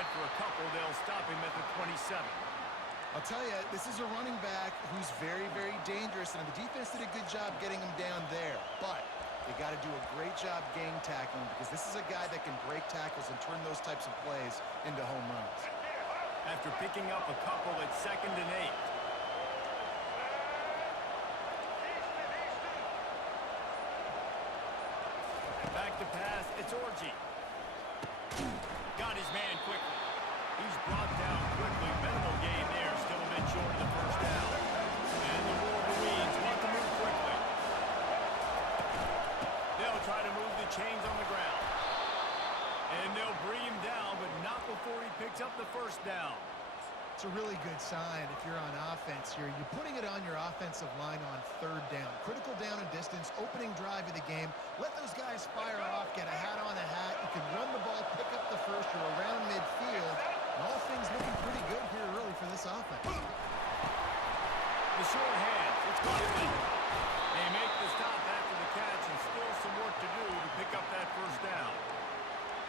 ahead for a couple. They'll stop him at the 27. I'll tell you, this is a running back who's very, very dangerous, and the defense did a good job getting him down there. But they got to do a great job gang tackling because this is a guy that can break tackles and turn those types of plays into home runs. After picking up a couple at 2nd and 8. Back to pass, it's Orji. Got his man quickly. He's brought down quickly. Minimal gain there, still a bit short of the first down. And the Wolverines want to move quickly. They'll try to move the chains on the ground. And they'll bring him down, but not before he picks up the first down. It's a really good sign if you're on offense here. You're putting it on your offensive line on 3rd down. Critical down and distance, opening drive of the game. Let those guys fire off, get a hat on a hat. You can run the ball, pick up the first. You're around midfield. And all things looking pretty good here early for this offense. The short hands, it's Buckman. They make the stop after the catch and still some work to do to pick up that first down.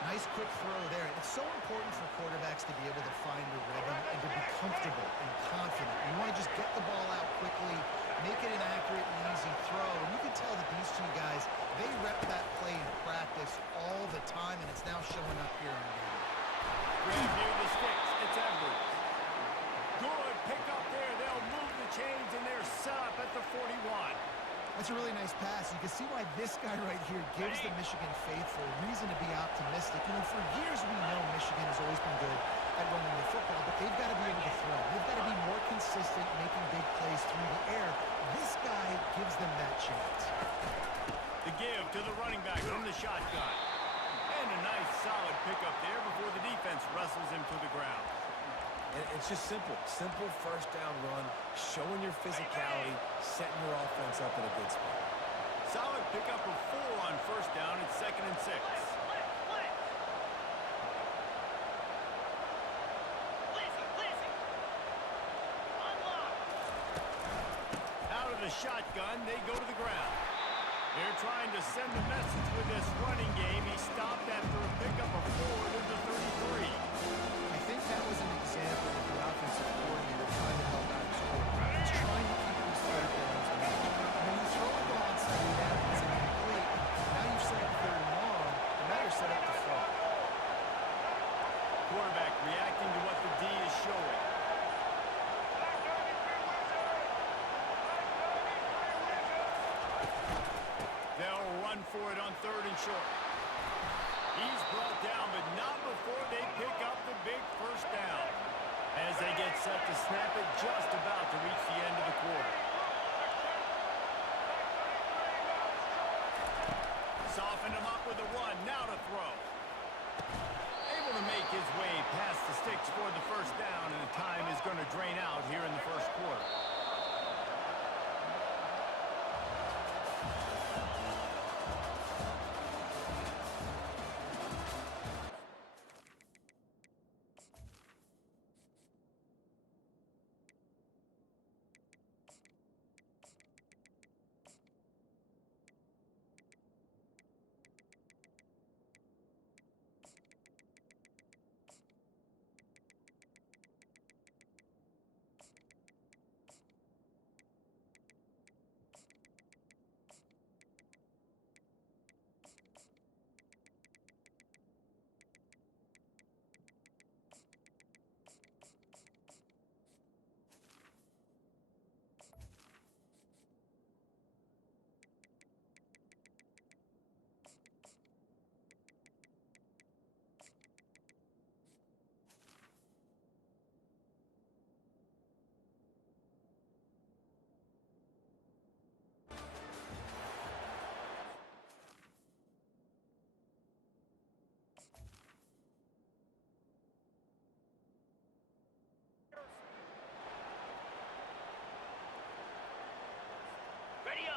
Nice quick throw there. It's so important for quarterbacks to be able to find a rhythm and to be comfortable and confident. You want to just get the ball out quickly, make it an accurate and easy throw. And you can tell that these two guys, they rep that play in practice all the time, and it's now showing up here in the game. Grab near the sticks. It's Edwards. Good pick up there. They'll move the chains, and they're set up at the 41. That's a really nice pass. You can see why this guy right here gives the Michigan faithful reason to be optimistic. You know, for years we know Michigan has always been good at running the football, but they've got to be able to throw. They've got to be more consistent making big plays through the air. This guy gives them that chance. The give to the running back from the shotgun. And a nice solid pickup there before the defense wrestles him to the ground. And it's just simple. Simple first down run, showing your physicality, setting your offense up in a good spot. Solid pickup of 4 on first down. It's 2nd and 6. Out of the shotgun, they go to the ground. They're trying to send a message with this running game. He stopped after a pickup of 4 to the 33. I think that was an example of the offensive coordinator trying to help out his quarterback. He's trying to keep these third downs moving. When you throw the ball on 2nd down, it's incomplete. Now you've set up 3rd and long, and now you're set up to throw. Quarterback reacting to what the D is showing. They'll run for it on 3rd and short. He's brought down, but not before they pick up the big first down. As they get set to snap it, just about to reach the end of the quarter. Softened him up with a run, now to throw. Able to make his way past the sticks for the first down, and the time is going to drain out here in the first quarter.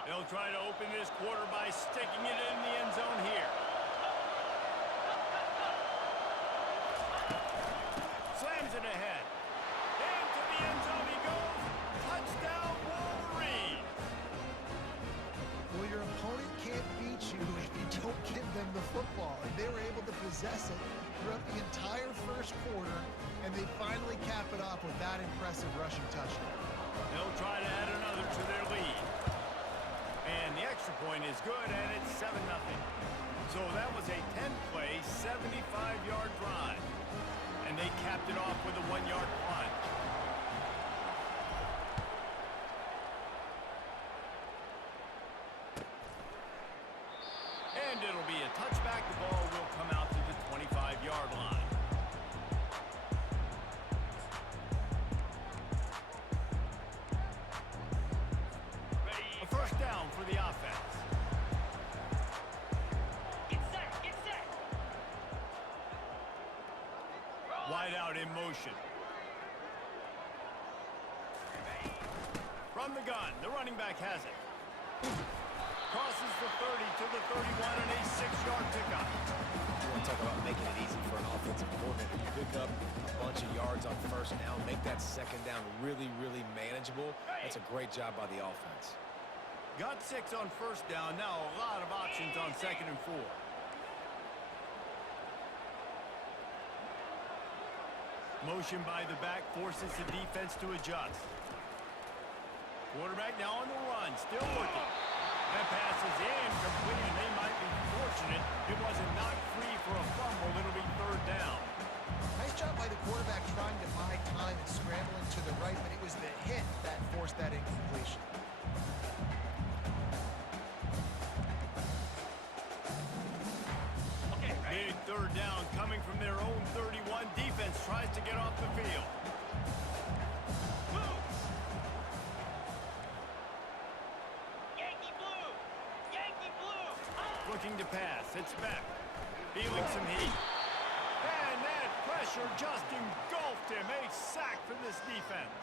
They'll try to open this quarter by sticking it in the end zone here. Slams it ahead. Into the end zone he goes. Touchdown, Wolverines. Well, your opponent can't beat you if you don't give them the football. And they were able to possess it throughout the entire first quarter, and they finally cap it off with that impressive rushing touchdown. They'll try to add another to their lead. And the extra point is good, and it's 7-0. So that was a 10-play, 75-yard drive. And they capped it off with a 1-yard plunge. And it'll be a touchback. The ball will come out to the 25-yard line. A first down for the offense. Get set. Wide out in motion. From the gun, the running back has it. Crosses the 30 to the 31 and a 6-yard pickup. You want to talk about making it easy for an offensive coordinator. You pick up a bunch of yards on first down, make that second down really, really manageable. That's a great job by the offense. Got 6 on first down. Now a lot of options on 2nd and 4. Motion by the back forces the defense to adjust. Quarterback now on the run, still working. That pass is incomplete, and they might be fortunate it wasn't knocked free for a fumble. It'll be 3rd down. Nice job by the quarterback trying to buy time and scrambling to the right, but it was the hit that forced that incompletion. Big 3rd down coming from their own 31. Defense tries to get off the field. Looking to pass. It's back. Feeling some heat. And that pressure just engulfed him. A sack for this defense.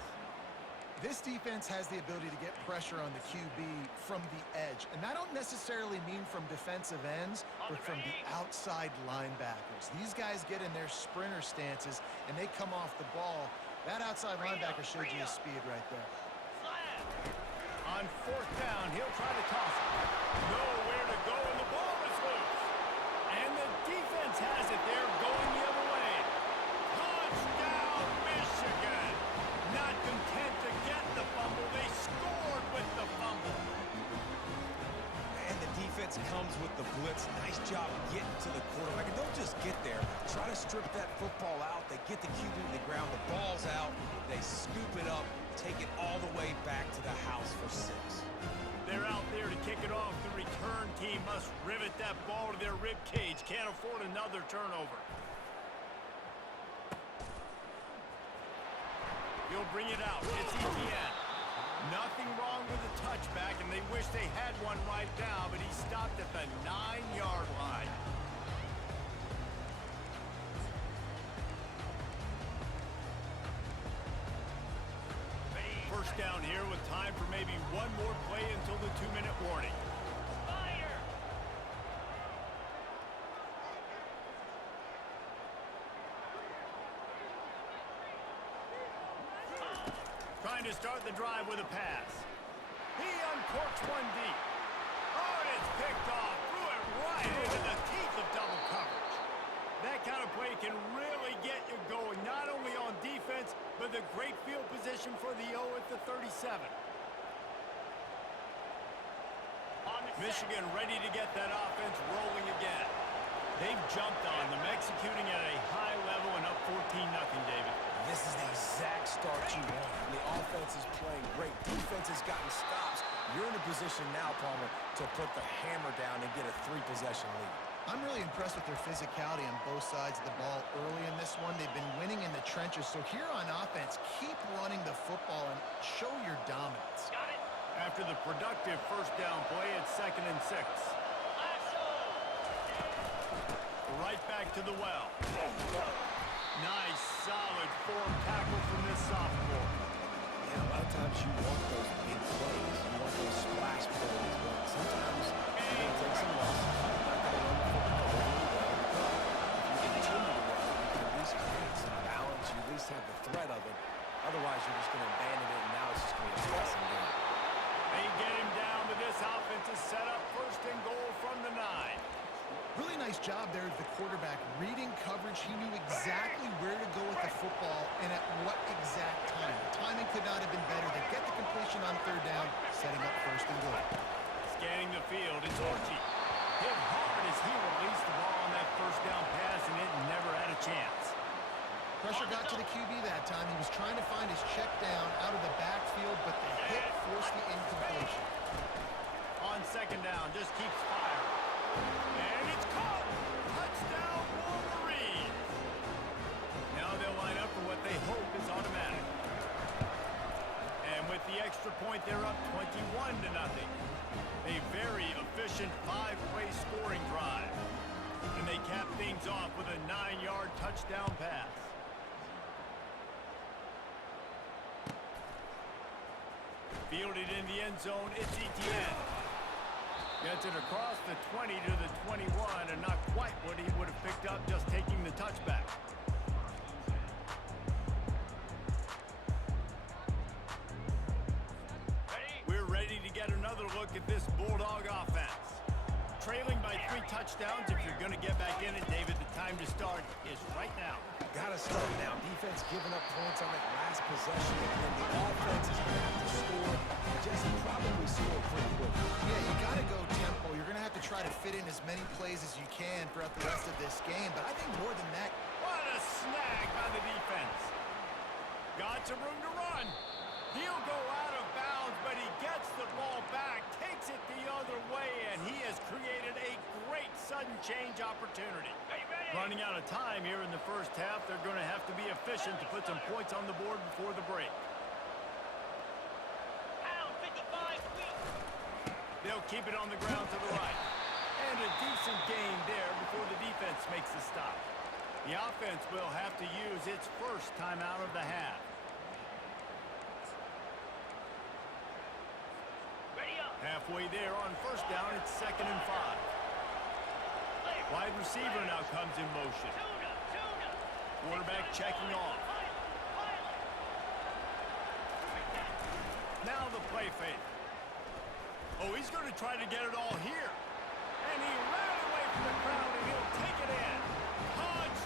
This defense has the ability to get pressure on the QB from the edge. And I don't necessarily mean from defensive ends, but from the outside linebackers. These guys get in their sprinter stances, and they come off the ball. That outside linebacker showed you his speed right there. On 4th down, he'll try to toss it. Nowhere to go, and the ball is loose. And the defense has it there, going the other way. Touchdown, Michigan! Not content to get the fumble, they scored with the fumble. And the defense comes with the blitz. Nice job getting to the quarterback. And don't just get there. Try to strip that football out. They get the QB to the ground. The ball's out. They scoop it up, take it all the way back to the house for 6. They're out there to kick it off. The return team must rivet that ball to their rib cage. Can't afford another turnover. He'll bring it out. It's Etienne. Nothing wrong with the touchback, and they wish they had one right now, but he stopped at the 9-yard line. First down here with time for maybe one more play until the 2-minute warning. Trying to start the drive with a pass. He uncorks one deep. Oh, and it's picked off. Threw it right into the teeth of double coverage. That kind of play can really get you going, not only on defense, but the great field position for the O at the 37. Michigan ready to get that offense rolling again. They've jumped on them, executing at a high level and up 14-0, David. This is the exact start you want. The offense is playing great. Defense has gotten stops. You're in a position now, Palmer, to put the hammer down and get a 3-possession lead. I'm really impressed with their physicality on both sides of the ball early in this one. They've been winning in the trenches. So here on offense, keep running the football and show your dominance. Got it. After the productive first down play, it's 2nd and 6. Right back to the well. Nice, solid form tackle from this sophomore. Yeah, a lot of times you want those big plays. You want those splash plays. But sometimes you're going to take some losses. You're not going to run the football really well. But if you continue to run, you can at least create some balance. You at least have the threat of it. Otherwise, you're just going to abandon it, and now it's just going to be a passing game. They get him down, but this offense is set up 1st and goal from from the 9. Really nice job there as the quarterback. Reading coverage, he knew exactly where to go with the football and at what exact time. The timing could not have been better. They get the completion on 3rd down, setting up 1st and goal. Scanning the field, it's Orchie. Hit hard as he released the ball on that 1st down pass, and it never had a chance. Pressure got to the QB that time. He was trying to find his check down out of the backfield, but the hit forced the incompletion. On 2nd down, just keeps firing. And it's caught! Touchdown, Wolverines! Now they'll line up for what they hope is automatic. And with the extra point, they're up 21-0. A very efficient 5-play scoring drive. And they cap things off with a 9-yard touchdown pass. Fielded in the end zone, it's Etienne. Gets it across the 20 to the 21, and not quite what he would have picked up just taking the touchback. We're ready to get another look at this Bulldog offense. Trailing by 3 touchdowns, if you're going to get back in it, David, the time to start is right now. Gotta start now. Defense giving up points on that last possession, and the offense is going to have to score. Jesse, probably score pretty quick. Yeah, you got to go tempo. You're going to have to try to fit in as many plays as you can throughout the rest of this game. But I think more than that, What a snag by the defense. Got some room to run. He'll go out of bounds, but he gets the ball back, takes it the other way, and he has created a great sudden change opportunity. Running out of time here in the 1st half, they're going to have to be efficient to put some points on the board before the break. They'll keep it on the ground to the right. And a decent gain there before the defense makes the stop. The offense will have to use its 1st timeout of the half. Halfway there on 1st down, it's 2nd and 5. Wide receiver now comes in motion. Quarterback checking off. Now the play fake. Oh, he's going to try to get it all here. And he ran away from the crowd, and he'll take it in. Touch.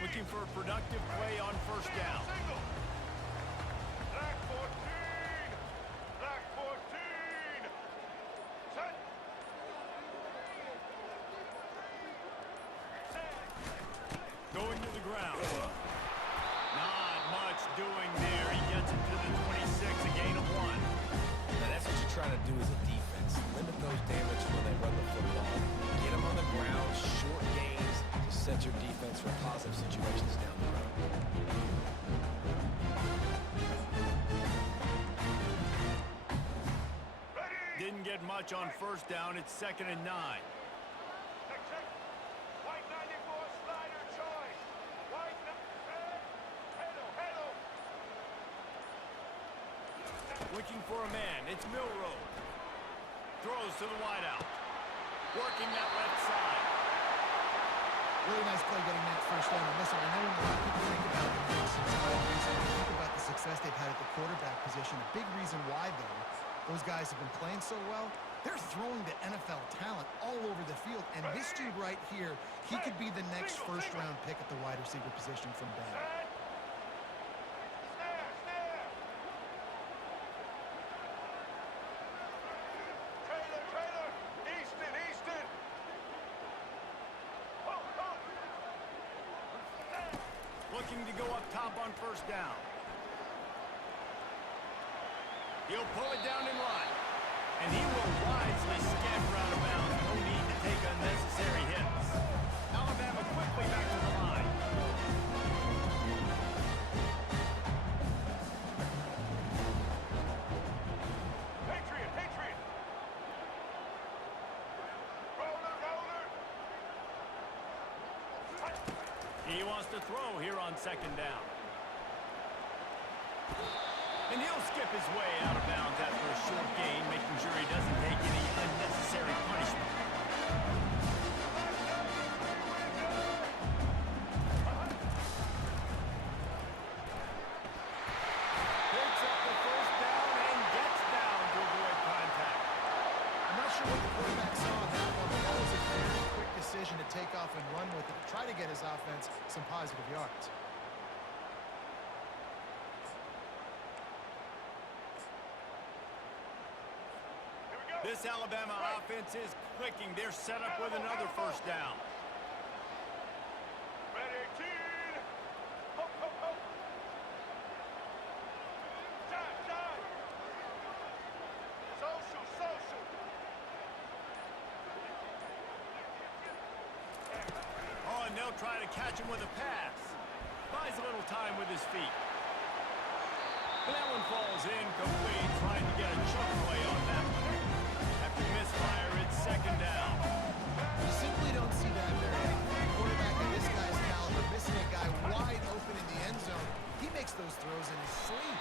Looking for a productive play on 1st down. Black 14! Black 14! Set! Going to the ground. Not much doing there. He gets it to the 26, a gain of 1. Now, that's what you're trying to do as a defense. Limit those damage when they run the football. Get them on the ground, short gains, to set your defense for positive situations down the road. Didn't get much on 1st down. It's 2nd and 9. Check, check. White 94 slider choice. White hello. Looking for a man. It's Milrow. Throws to the wideout. Working that left side. really nice play getting that 1st down. And listen, I know when a lot of people think about the Knicks and time reason, they think about the success they've had at the quarterback position. A big reason why, though, those guys have been playing so well, they're throwing to NFL talent all over the field. And this dude right here, he could be the next first-round pick at the wide receiver position from Bama. Looking to go up top on 1st down. He'll pull it down in line. And he will wisely scamper out of bounds. No need to take unnecessary hits. Alabama quickly back to the line. Patriot. Roller. He wants to throw here on 2nd down. And he'll skip his way out of bounds after a short gain, making sure he doesn't take any unnecessary punishment. Picks up the first down and gets down to avoid contact. I'm not sure what the quarterback saw on that one, but that was a very quick decision to take off and run with it, to try to get his offense some positive yards. This Alabama offense is clicking. They're set up with another first down. Ready, team. Ho, ho, ho. Time. Social. Oh, and they'll try to catch him with a pass. Buys a little time with his feet. And that one falls incomplete, trying to get a choke play on that one. After misfire, it's second down. You simply don't see that very often. A quarterback of this guy's caliber missing a guy wide open in the end zone. He makes those throws in his sleep.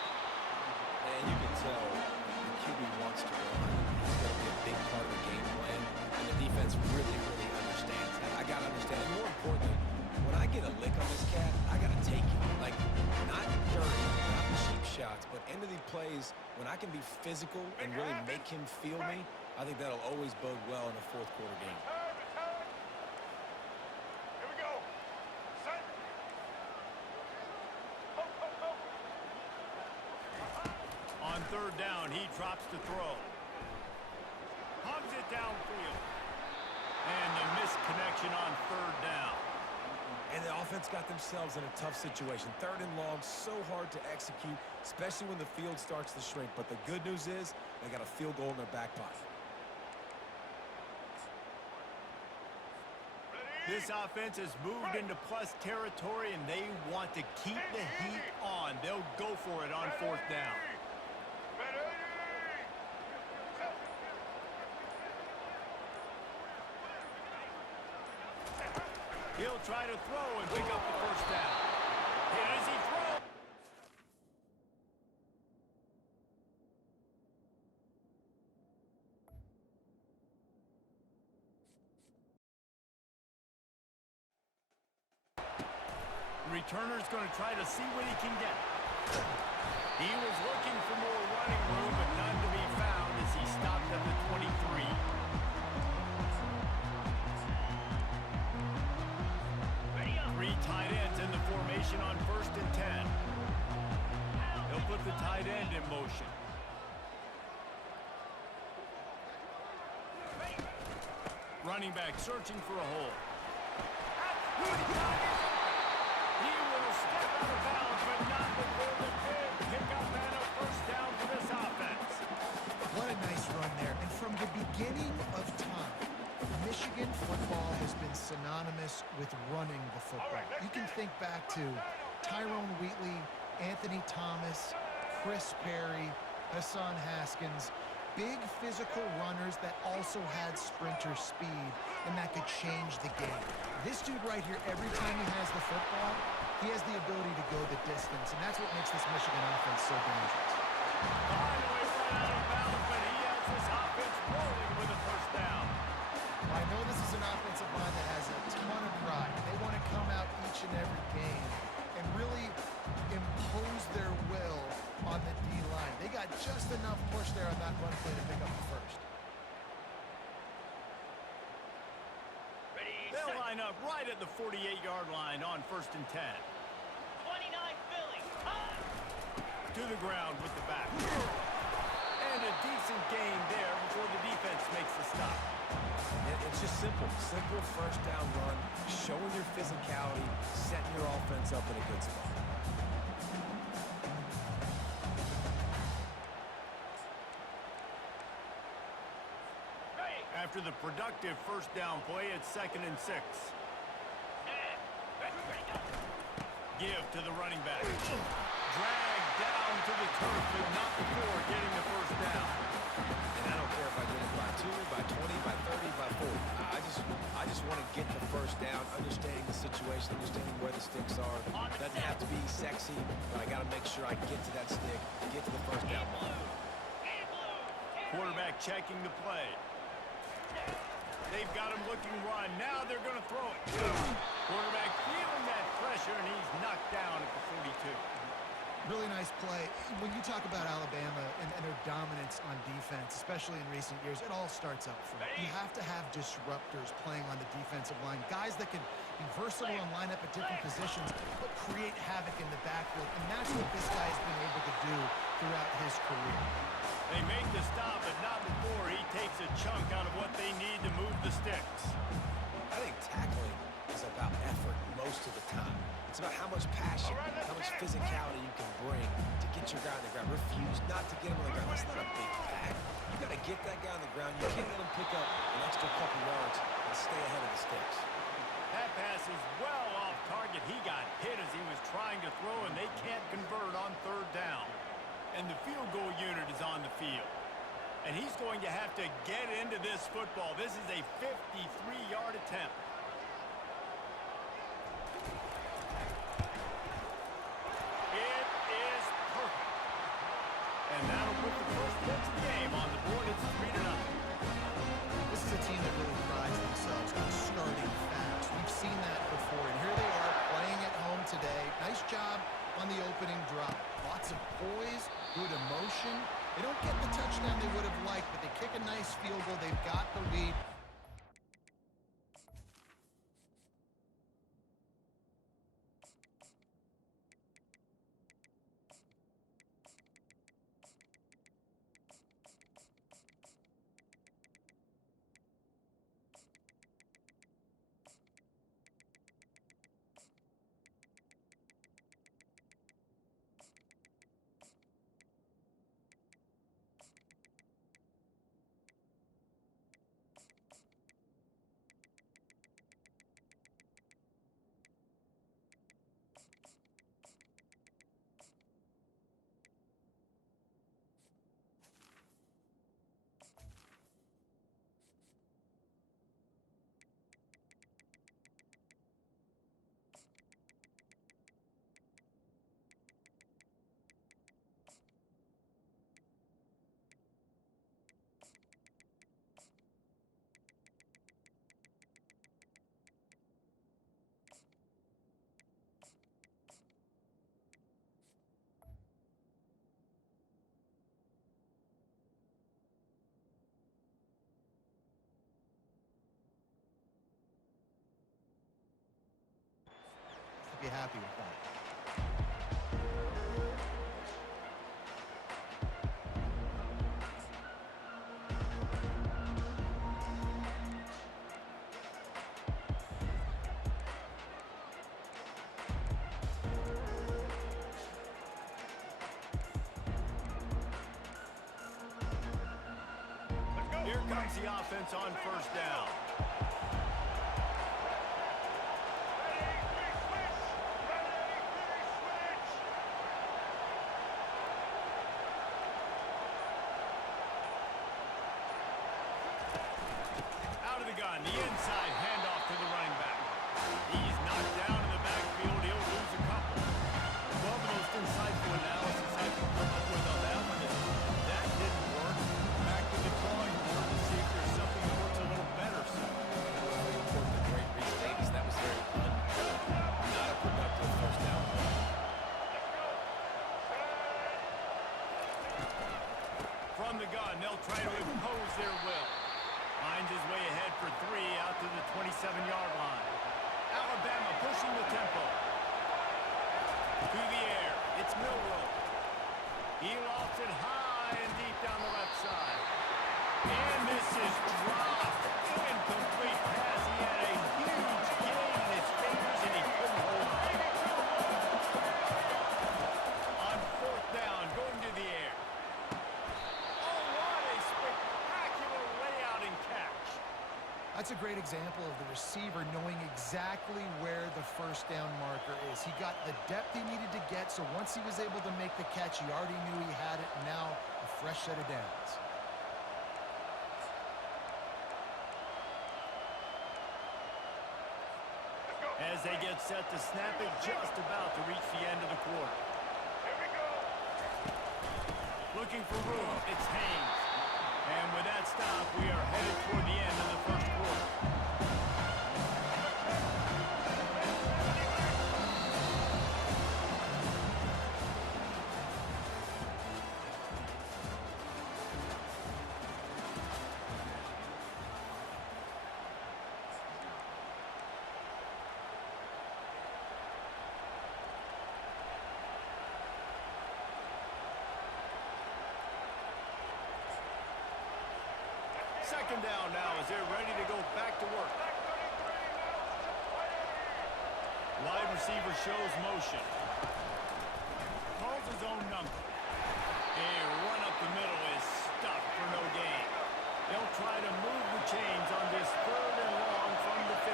And you can tell the QB wants to run. He's going to be a big part of the game plan, and the defense really understands that. I got to understand. And more importantly, when I get a lick on this cat, I got to take it. Like, not dirty, not cheap shots, but end of the plays, when I can be physical and really make him feel me, I think that'll always bode well in a fourth quarter game. Time. Here we go. Set. Ho, ho, ho. On third down, he drops to throw. Hugs it downfield. And the misconnection on third down. And the offense got themselves in a tough situation. Third and long, so hard to execute, especially when the field starts to shrink. But the good news is they got a field goal in their back pocket. This offense has moved into plus territory, and they want to keep the heat on. They'll go for it on fourth down. He'll try to throw and pick up the first down. And as he throws... Returner's going to try to see what he can get. He was looking for more running room, but none to be found as he stopped at the 23. Three tight ends in the formation on 1st and 10. They'll put the tight end in motion. Running back searching for a hole. He will step out of bounds, but not before the big pickup and a first down for this offense. What a nice run there. And from the beginning of time, Michigan football has been synonymous with running the football. You can think back to Tyrone Wheatley, Anthony Thomas, Chris Perry, Hassan Haskins. Big physical runners that also had sprinter speed, and that could change the game. This dude right here, every time he has the football, he has the ability to go the distance, and that's what makes this Michigan offense so dangerous. Finally run out of bounds, but he has this offense rolling with a first down. I know this is an offensive line that has a ton of pride. They want to come out each and every game and really impose their will on the D-line. They got just enough push there on that run play to pick up the first. They'll line up right at the 48-yard line on 1st and 10. 29 Philly. To the ground with the back. And a decent gain there before the defense makes the stop. It's just simple first down run, showing your physicality, setting your offense up in a good spot. After the productive first down play, it's 2nd and 6. Give to the running back. Dragged down to the turf, but not before getting the first down. And I don't care if I get it by 2, by 20, by 30, by 40. I just want to get the first down, understanding the situation, understanding where the sticks are. Doesn't have to be sexy, but I got to make sure I get to that stick, get to the Quarterback checking the play. They've got him looking run. Now they're going to throw it. Quarterback feeling that pressure, and he's knocked down at the 42. Really nice play. When you talk about Alabama and their dominance on defense, especially in recent years, it all starts up front. You have to have disruptors playing on the defensive line, guys that can be versatile and line up at different positions, but create havoc in the backfield. And that's what this guy has been able to do throughout his career. They make the stop, but not before he takes a chunk out of what they need to move the sticks. I think tackling is about effort most of the time. It's about how much passion, how much physicality you can bring to get your guy on the ground. Refuse not to get him on the ground. That's not a big pack. You got to get that guy on the ground. You can't let him pick up an extra couple yards and stay ahead of the sticks. That pass is well off target. He got hit as he was trying to throw, and they can't convert on third down. And the field goal unit is on the field. And he's going to have to get into this football. This is a 53-yard attempt. It is perfect. And that'll put the first points of the game on the board. It's 3-0. This is a team that really prides themselves on starting fast. We've seen that before, and here they are playing at home today. Nice job on the opening drop. Lots of poise, good emotion. They don't get the touchdown they would have liked, but they kick a nice field goal. They've got the lead. Be happy with that. Here comes the offense on first down. Out of the gun, the inside handoff to the running back. He's knocked down in the backfield. He'll lose a couple. Well, the most insightful analysis I can come up with on that one is that didn't work. Back to the drawing board to see if there's something that works a little better. So, Very important to great Reese Davis. That was very not a productive first down play. from the gun, they'll try to impose their will. Finds his way ahead for 3 out to the 27-yard line. Alabama pushing the tempo. To the air, it's Milroe. He lofts it high and deep down the left side. And this is dropped. Incomplete pass. He had a huge gain in his fingers and he couldn't hold it. On 4th down, going to the air. Oh, what a spectacular layout and catch. That's a great example of the receiver knowing exactly where the first down marker is. He got the depth he needed to get, so once he was able to make the catch, he already knew he had it, and now a fresh set of downs. As they get set to snap it, just about to reach the end of the quarter. Here we go. Looking for room, it's Haynes. And with that stop, we are headed toward the end of the first quarter. Second down now as they're ready to go back to work. Wide receiver shows motion. Calls his own number. A run up the middle is stuffed for no gain. They'll try to move the chains on this 3rd and long from the 50.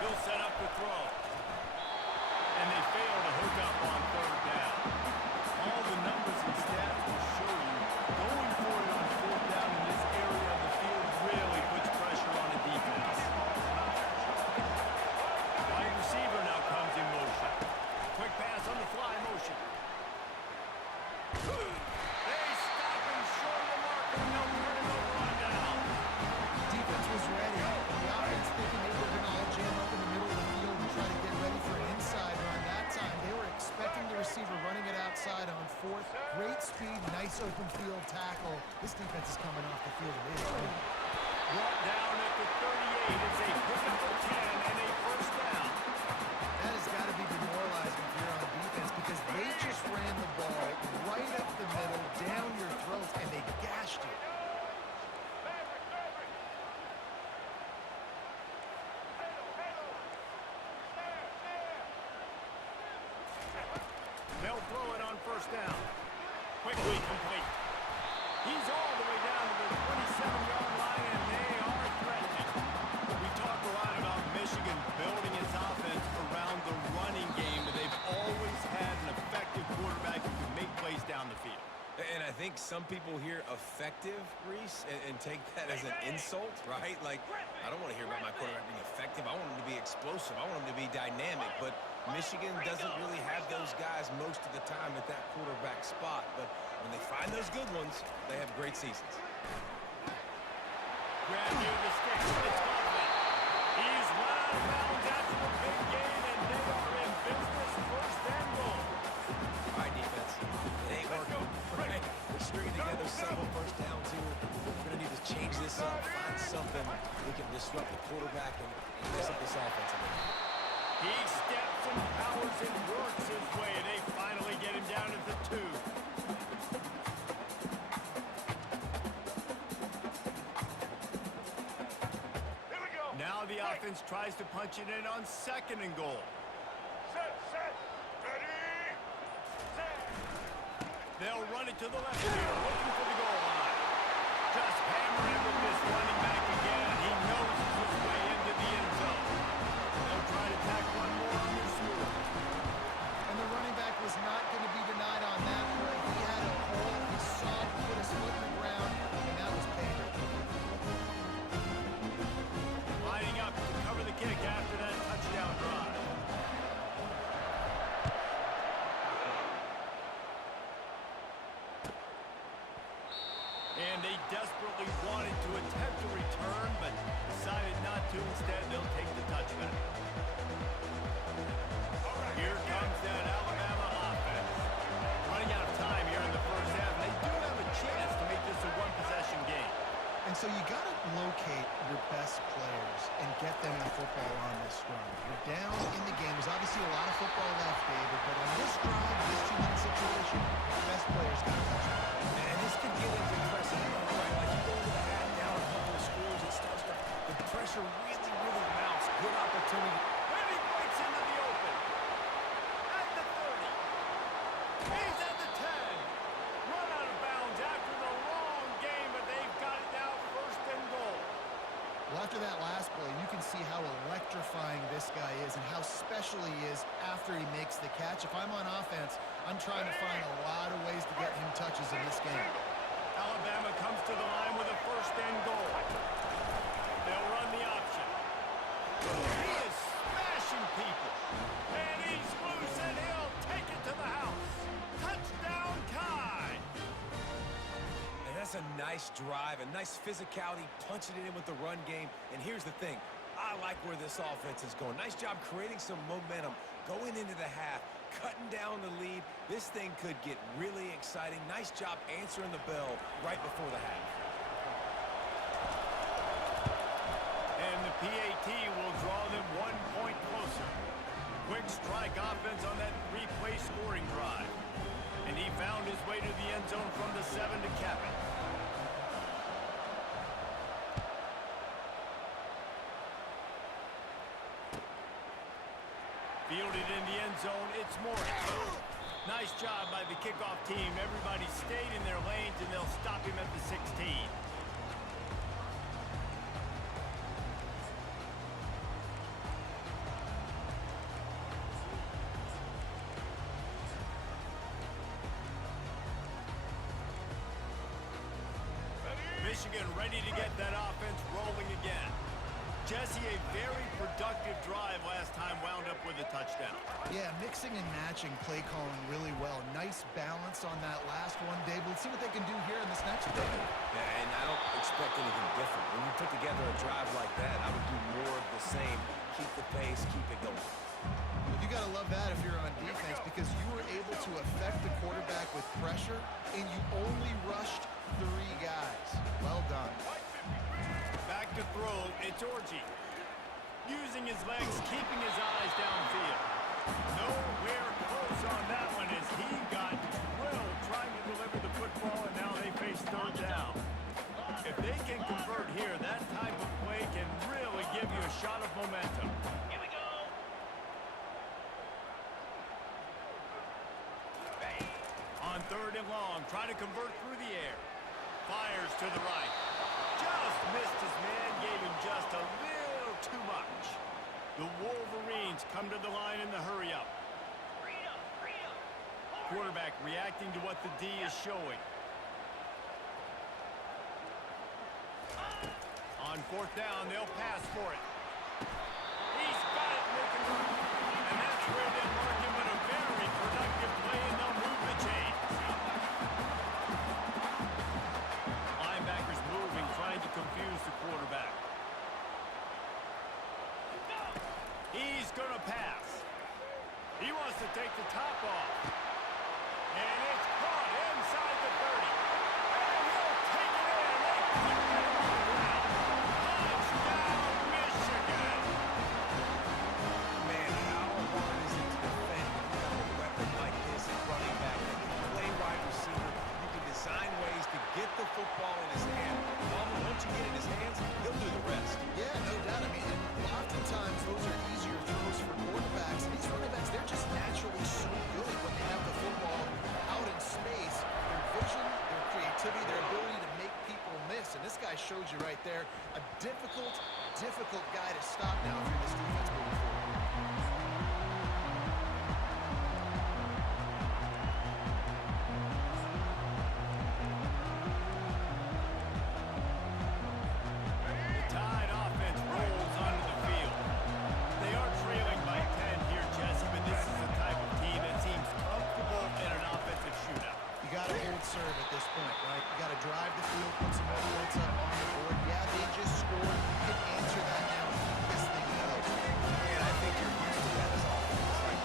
He'll set up the throw. And they fail to hook up on 3rd down. All the numbers and stats will show you going for it on 4th down in this area of the field really puts pressure on a defense. Wide receiver now comes in motion. Quick pass on the fly motion. They stop him short of the marker and they'll turn him over on down. Defense was ready. The offense thinking they were going to all jam up in the middle of the field and try to get ready for an inside run. That time they were expecting the receiver running it outside on 4th. Great speed, nice open field tackle. This defense is coming off the field. It is good. Brought down at the 38. It's a pickup of 10 and a first down. That has got to be demoralizing if you're on defense because they just ran the ball right up the middle, down your throats, and they gashed you. They'll throw it on first down. Quickly complete. He's all the way down to the 27-yard line, and they are threatening. We talk a lot about Michigan building its offense around the running game, but they've always had an effective quarterback who can make plays down the field. And I think some people hear effective, Reese, and take that as an insult, right? Like, I don't want to hear about my quarterback being effective. I want him to be explosive. I want him to be dynamic. But Michigan doesn't really have those guys most of the time at that quarterback spot. But when they find those good ones, they have great seasons. Grab near the sticks. It's Coughlin. He's run out of bounds after the big gain, and they are in business. First and goal. All right, defense. It ain't working. Right? We're stringing together several first downs here. We're going to need to change this up, find something we can disrupt the quarterback and mess up this offense a little. He steps and powers and works his way. They finally get him down at the 2. Here we go. Now the offense tries to punch it in on 2nd and goal. Set. Ready. Set. They'll run it to the left here, looking for the goal line. Just hammering with this running back again. He noses his way into the end zone. They'll try to tack one more on their score. And the running back was not going to be denied on that play. He had a hole, he saw, put his foot in the ground, and that was payment. Lining up to cover the kick after that touchdown drive. And they desperately wanted to attempt a return, but decided not to. Instead, they'll take the touchback. Here comes that Alabama offense. Running out of time here in the first half. They do have a chance to make this a one-possession game. And so you got to locate your best players and get them the football on this drive. You're down in the game. There's obviously a lot of football left, David, but on this drive, this 2-minute situation, the best players got to touch it. And this could get into pressing mode, right? Like you go into the half, down a couple of scores, it starts to, the pressure really, really mounts. Good opportunity. And he breaks into the open. At the 30. He's at the 10. Run out of bounds after the long game, but they've got it now 1st and goal. Well, after that last play, you can see how electrifying this guy is and how special he is after he makes the catch. If I'm on offense, I'm trying to find a lot of ways to get him touches in this game. Alabama comes to the line with a 1st and goal. They'll run the option. He is smashing people. And he's loose, and he'll take it to the house. nice drive, and nice physicality, punching it in with the run game. And here's the thing. I like where this offense is going. Nice job creating some momentum, going into the half, cutting down the lead. This thing could get really exciting. Nice job answering the bell right before the half. And the PAT will draw them 1 point closer. Quick strike offense on that 3-play scoring drive. And he found his way to the end zone from the 7 to cap it. Fielded in the end zone, it's Morris. Nice job by the kickoff team. Everybody stayed in their lanes, and they'll stop him at the 16. Michigan ready to get that offense rolling again. Jesse, a very productive drive last time wound up with a touchdown. Yeah, mixing and matching play calling really well. Nice balance on that last one, Dave. Let's see what they can do here in this next one. Yeah, and I don't expect anything different. When you put together a drive like that, I would do more of the same. Keep the pace, keep it going. Well, you got to love that if you're on defense, because you were able to affect the quarterback with pressure, and you only rushed 3 guys. Well done. Back to throw, it's Orji. Using his legs, keeping his eyes downfield. Nowhere close on that one as he got drilled trying to deliver the football, and now they face 3rd down. If they can convert here, that type of play can really give you a shot of momentum. Here we go. On 3rd and long, trying to convert through the air. Fires to the right. Just missed his man, gave him just a little too much. The Wolverines come to the line in the hurry-up. Freedom, freedom. Quarterback reacting to what the D is showing. On 4th down, they'll pass for it. He's got it, making room. And that's where they'll mark him with a very productive play, and they'll move the chains. Linebackers moving, trying to confuse the quarterback. He's going to pass. He wants to take the top off. And it's caught inside the 30. And he'll take it in. They put that on the ground. Touchdown, Michigan. Man, how hard is it to defend when you have a weapon like this at running back that can play wide receiver? You can design ways to get the football in his hand. Once you get it in his hands, he'll do the rest. Yeah, no doubt. I mean, and oftentimes those are easier throws for quarterbacks. And these running backs, they're just naturally so good when they have the football out in space. Their vision, their creativity, their ability to make people miss. And this guy showed you right there, a difficult guy to stop now if you're this defense moving forward. The Tide offense rolls onto the field. They are trailing by 10 here, Jesse, but this is the type of team that seems comfortable in an offensive shootout. You got to hold serve at this point, right? You got to drive the field, put some more points up on the board. Yeah, they just scored. You can answer that now and keep this thing going. And I think you're used to that as offense. Like,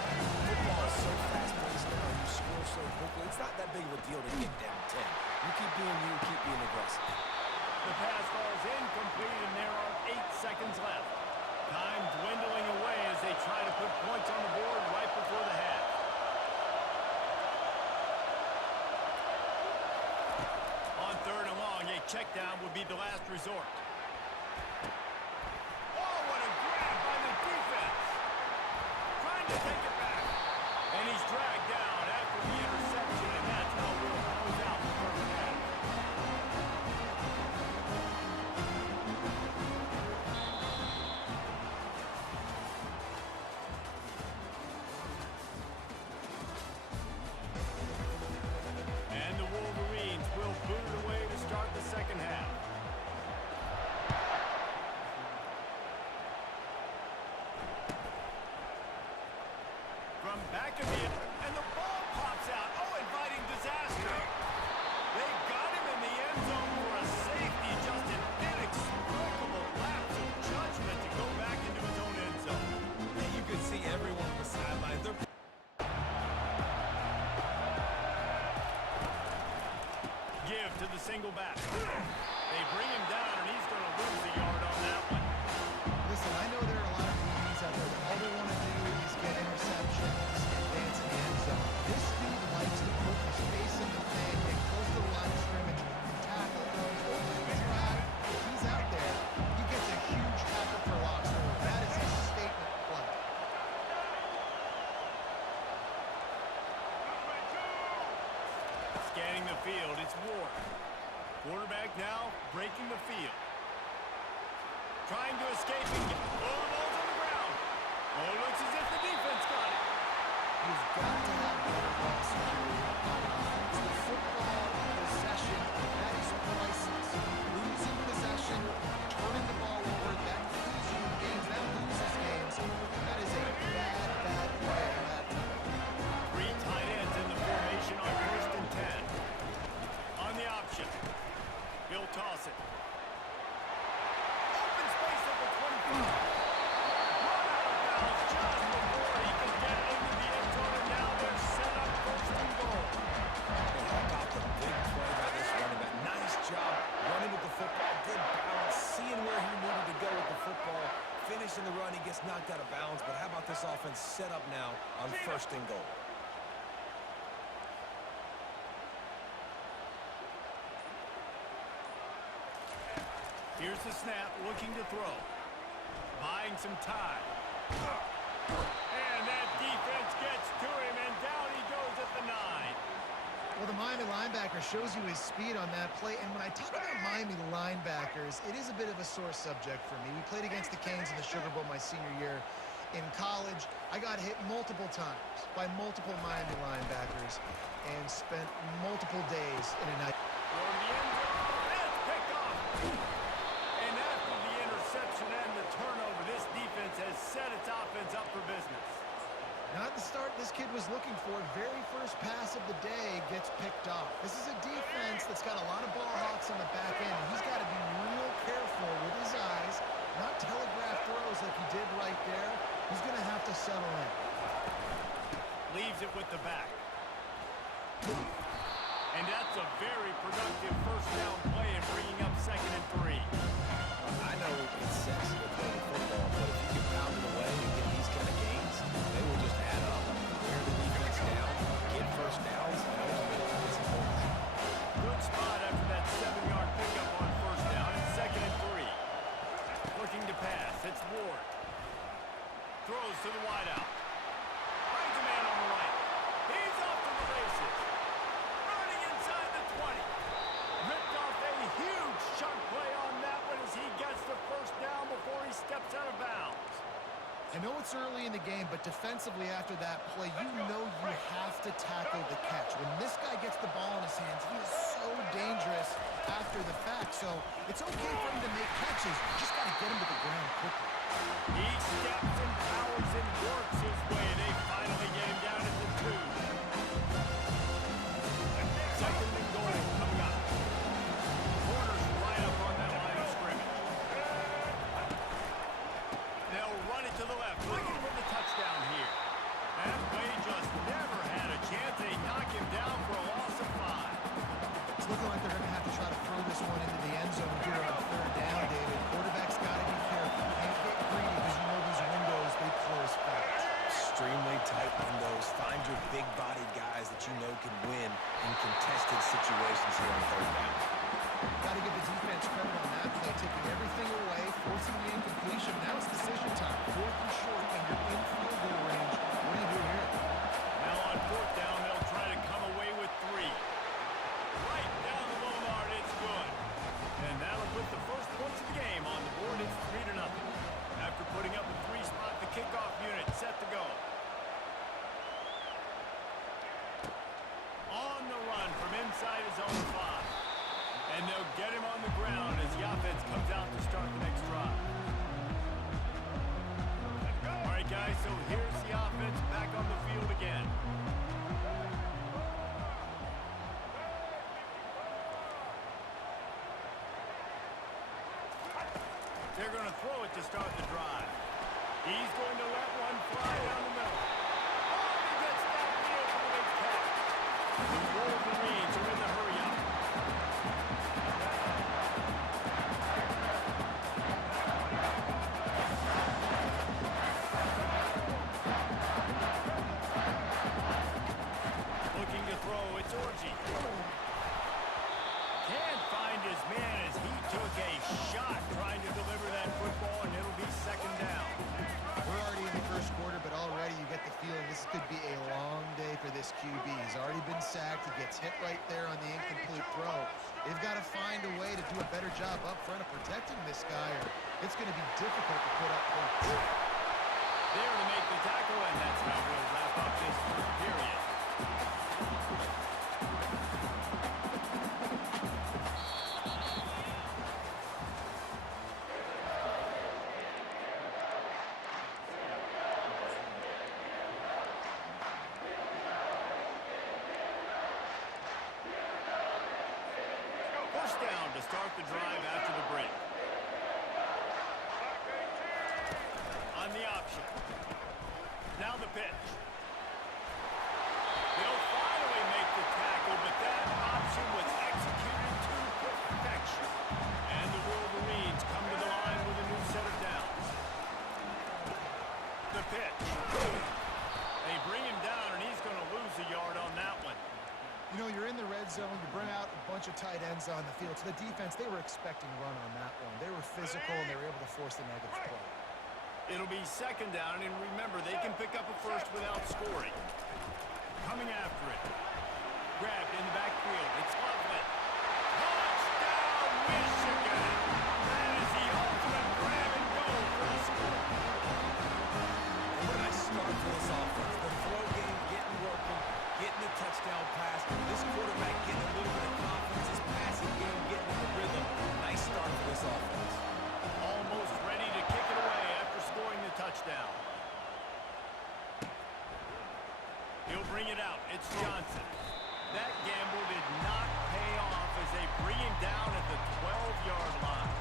football is so fast-paced now, you score so quickly. It's not that big of a deal to get down 10. You keep being you, keep being aggressive. The pass falls incomplete, and there are 8 seconds left. Time dwindling away as they try to put points on the board right before the half. On 3rd and long, a check down would be the last resort. Oh, what a grab by the defense! Trying to take it back. And he's dragged down after the interception, and that's how we'll close out the first half. And the Wolverines will boot it away to start the second half. From back of the and the ball pops out. Oh, inviting disaster. They got him in the end zone for a angle back. They bring him down, and he's going to lose a yard on that one. Listen, I know there are a lot of DBs out there that all they want to do is get interceptions and dance in the end zone. This dude likes to put his face in the thing, get close to the line of scrimmage, tackle, throw, drive. If he's out there, he gets a huge tackle for loss. That is a statement play. Scanning the field, it's Ward. Quarterback now breaking the field. Trying to escape and get... Oh, the ball's on the ground. Oh, it looks as if the defense got it. You've got to have better ball security on offense. The football possession, that is priceless. Losing possession, turning the ball over, that kills you in games, that loses games. That is a bad, bad play on that time. 3 tight ends in the formation on 1st and 10. On the option. He'll toss it. Open space at the 25. Run out of bounds just before he can get it into the end zone, and now they're set up 1st and goal. How about the big play by this running back? Nice job running with the football. Good balance, seeing where he needed to go with the football. Finishing the run, he gets knocked out of bounds. But how about this offense set up now on 1st and goal? Here's the snap, looking to throw. Buying some time. And that defense gets to him, and down he goes at the 9. Well, the Miami linebacker shows you his speed on that play. And when I talk about Miami linebackers, it is a bit of a sore subject for me. We played against the Canes in the Sugar Bowl my senior year in college. I got hit multiple times by multiple Miami linebackers and spent multiple days in a night. Going to the end zone, and it's picked off. And after the interception and the turnover, this defense has set its offense up for business. Not the start this kid was looking for. Very first pass of the day gets picked off. This is a defense that's got a lot of ball hawks on the back end, and he's got to be real careful with his eyes, not telegraph throws like he did right there. He's going to have to settle in. Leaves it with the back. And that's a very productive 1st down play in bringing up 2nd and 3. I know it's sexy to throw the football, but if you can pound it away and get these kind of gains, they will just add up. Wear the defense down, get 1st downs, and ultimately get some points. Good spot after that 7-yard pickup on 1st down and 2nd and 3. Looking to pass, it's Ward. Throws to the wideout. Finds a man on the right. He's off to the races. Running inside the 20. Ripped off a huge chunk play on that one as he gets the 1st down before he steps out of bounds. I know it's early in the game, but defensively after that play, you know you have to tackle the catch. When this guy gets the ball in his hands, he is so dangerous after the fact. So it's okay for him to make catches. You just got to get him to the ground quickly. He steps and powers and works his way. They finally get him down at the 2. 2nd and goal coming up. Corners right up on that line of scrimmage. They'll run it to the left, looking for the touchdown here. That play just never had a chance. They knock him down for a loss of 5. It's looking like they're going to have to try to throw this one into the end zone here on 3rd down, David. Quarterback's got to be careful. Can't get greedy because you know these windows, they close fast. Extremely tight windows. Find your big-bodied guys that you know can win in contested situations here on 3rd down. Got to give the defense credit on that play, taking everything away, forcing the incompletion. Now it's decision time. 4th and short, and you're in field goal range. What do you do here? Now on 4th down, they'll try to come away with 3. Right down the boulevard, it's good. And that'll put the first points of the game on the board. It's 3-0. After putting up a 3 spot, the kickoff unit set to go. On the run from inside his own 5. And they'll get him on the ground as the offense comes out to start the next drive. All right, guys, so here's the offense back on the field again. They're going to throw it to start the drive. He's going to let one fly down the middle. Oh, he gets downfield for the big catch. The Wolverines are in the hurry-up. a long day for this QB. He's already been sacked. He gets hit right there on the incomplete throw. They've got to find a way to do a better job up front of protecting this guy, or it's going to be difficult to put up points. There to make the tackle, and that's how we'll wrap up this first period. First down to start the drive after the break. On the option. Now the pitch. They'll finally make the tackle, but that option was executed to perfection. And the Wolverines come to the line with a new set of downs. The pitch. They bring him down, and he's going to lose a yard on that one. You know, you're in the red zone. You bring out a bunch of tight ends on the field. So the defense, they were expecting run on that one. They were physical, and they were able to force the negative play. It'll be second down, and remember, they can pick up a first without scoring. Coming after it. Grabbed in the backfield. It's Loveland. Touchdown, Michigan! That is the ultimate grab and go for the score. And what a start for this offense. The throw game getting working, getting the touchdown pass. This quarterback getting a little bit of confidence. His passing game getting in the rhythm. Nice start for this offense. Almost ready to kick it away after scoring the touchdown. He'll bring it out. It's Johnson. That gamble did not pay off as they bring him down at the 12-yard line.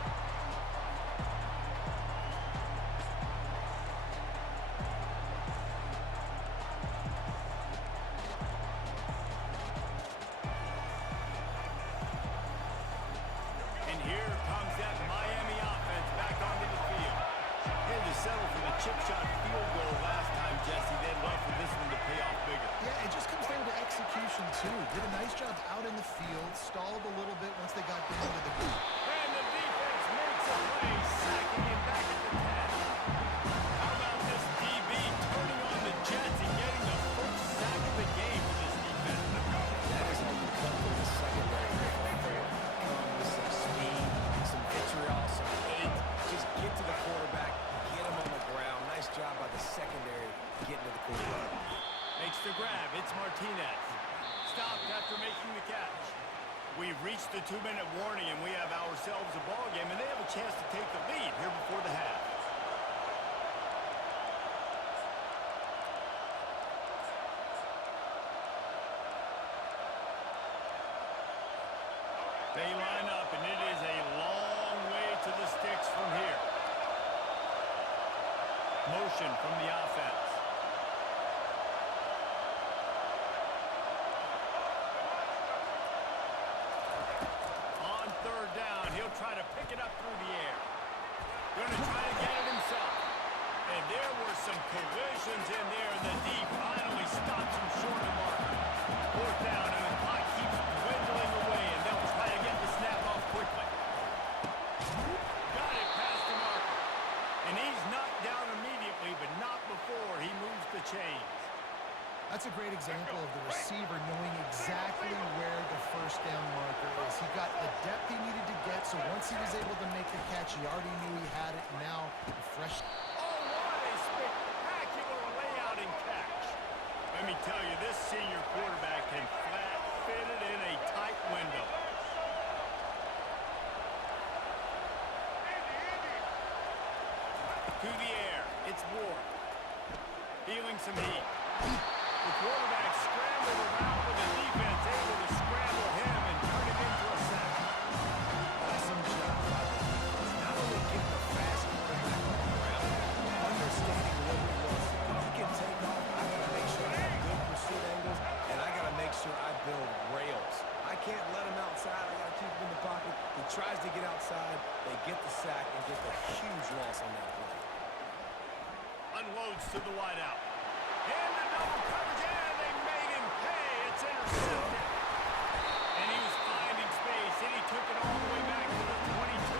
And here comes that Miami offense back onto the field. They had to settle for the chip shot field goal last time, Jesse. They'd love for this one to pay off bigger. Yeah, it just comes down to execution, too. Did a nice job out in the field, stalled a little bit once they got down to the goal. And the defense makes a play, sacking him back at the 10. How about this DB turning on the Jets and getting the first sack of the game for this defense? That is how you come from the secondary. Come with some speed, some vitriol, some hate. Just get to the quarterback, get him on the ground. Nice job by the secondary getting to the quarterback. Makes the grab. It's Martinez. Stopped after making the catch. We've reached the 2-minute warning, and we have ourselves a ball game, and they have a chance to take the lead here before the half. They line up, and it is a long way to the sticks from here. Motion from the offense. On third down, he'll try to pick it up through the air. Going to try to get it himself. And there were some collisions in there, and the D finally stops him short of marker. Fourth down, and the clock keeps dwindling away, and they'll try to get the snap off quickly. Got it past the marker. And he's knocked down immediately, but not before he moves the chains. That's a great example of the receiver knowing exactly where the first down marker is. He got the depth he needed to get, so once he was able to make the catch, he already knew he had it. Now, a fresh... Oh, what a spectacular layout and catch. Let me tell you, this senior quarterback can flat fit it in a tight window. To the air, it's Ward. Feeling some heat. The quarterback scrambled around with the defense, able to scramble him and turn him into a sack. Awesome job by the defense. Not only getting the fast quarterback on the ground, but understanding what he wants. If he can take off, I got to make sure I have good pursuit angles, and I got to make sure I build rails. I can't let him outside. I got to keep him in the pocket. He tries to get outside. They get the sack and get the huge loss on that play. Unloads to the wideout. In the double coverage, and they made him pay. It's intercepted. And he was finding space, and he took it all the way back to the 22.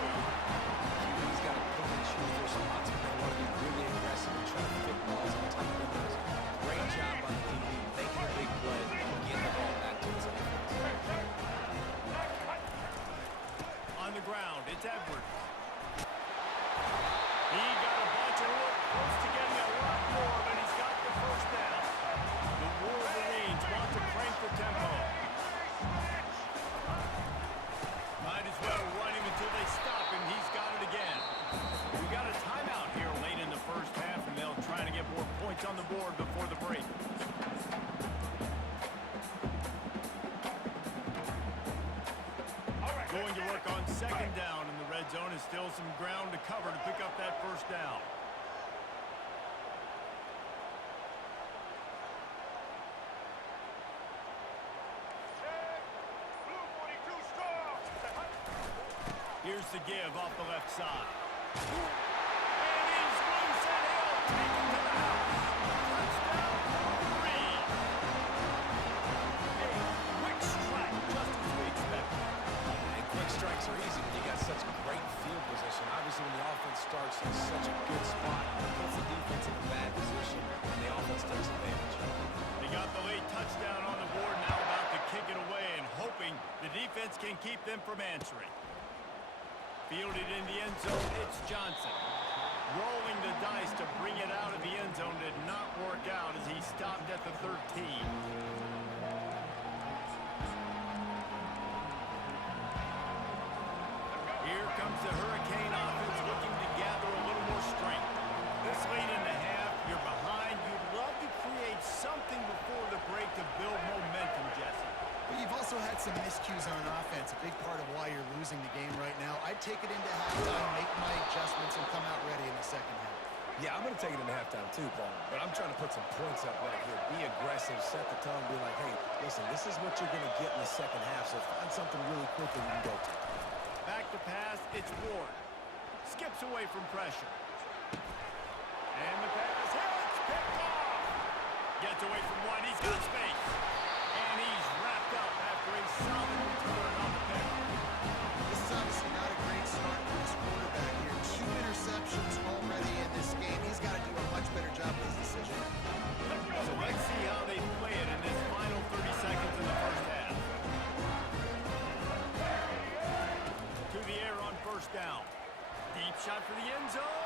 He's got to pick and choose their spots, but they want to be really aggressive and try to fit balls on tight windows. Great job by the defense. still some ground to cover to pick up that first down. Set. Blue 42 strong. Here's the give off the left side. And he's loose and he'll take it to the house. Touchdown, Reed. A quick strike, just as we expected. And quick strikes are easy when you got such great field position. Obviously, when the offense starts in such a good spot, it puts the defense in a bad position, and the offense takes advantage. They got the late touchdown on the board, now about to kick it away and hoping the defense can keep them from answering. Fielded in the end zone, it's Johnson. Rolling the dice to bring it out of the end zone did not work out as he stopped at the 13. Here comes the Hurricane offense looking to gather a little more strength. This late in the half, you're behind. You'd love to create something before the break to build momentum, Jesse. But you've also had some miscues on offense, a big part of why you're losing the game right now. I'd take it into halftime, make my adjustments, and come out ready in the second half. Yeah, I'm going to take it into halftime too, Paul. But I'm trying to put some points up right here. Be aggressive, set the tone, be like, hey, listen, this is what you're going to get in the second half, so find something really quick that you can go to. Back to pass, it's Ward. Skips away from pressure. And the pass hits, picked off. Gets away from one, he's got space. And he's wrapped up after a solid return on the pick. This is obviously not a great start for this quarterback here. 2 interceptions already in this game. He's got to do a much better job with his decision. So let's see how they play it in this final 30 seconds in the first half. To the air on first down. Deep shot for the end zone.